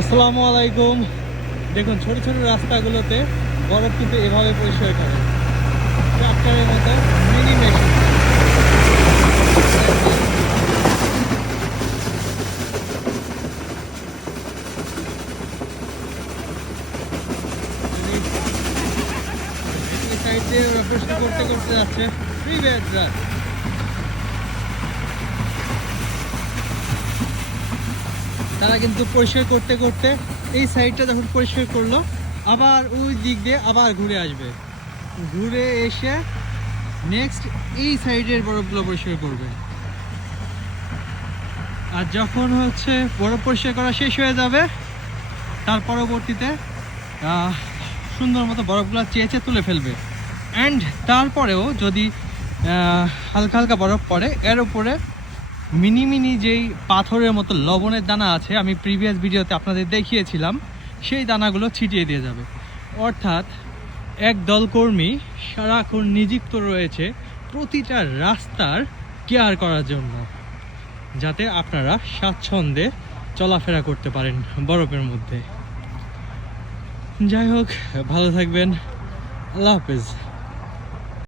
আসসালামু আলাইকুম। দেখুন ছোট ছোট রাস্তাগুলোতে বরফ কিন্তু এভাবে পরিষ্কার করে ট্রাক্টরের মতো মিনি মেশিন। সাইড দিয়ে ওরা পরিষ্কার করতে করতে যাচ্ছে। তারা কিন্তু পরিষ্কার করতে করতে এই সাইডটা যখন পরিষ্কার করলো আবার ওই দিক দিয়ে আবার ঘুরে আসবে, ঘুরে এসে নেক্সট এই সাইডের বরফগুলো পরিষ্কার করবে। আর যখন হচ্ছে বরফ পরিষ্কার করা শেষ হয়ে যাবে তার পরবর্তীতে সুন্দর মতো বরফগুলো চেঁচে তুলে ফেলবে। অ্যান্ড তারপরেও যদি হালকা হালকা বরফ পড়ে এর উপরে মিনি মিনি যেই পাথরের মতো লবণের দানা আছে, আমি প্রিভিয়াস ভিডিওতে আপনাদের দেখিয়েছিলাম, সেই দানাগুলো ছিটিয়ে দিয়ে যাবে। অর্থাৎ একদল কর্মী সারাক্ষণ নিযুক্ত রয়েছে প্রতিটা রাস্তার কেয়ার করার জন্য, যাতে আপনারা স্বাচ্ছন্দ্যে চলাফেরা করতে পারেন বরফের মধ্যে। যাই হোক, ভালো থাকবেন। আল্লাহ হাফেজ।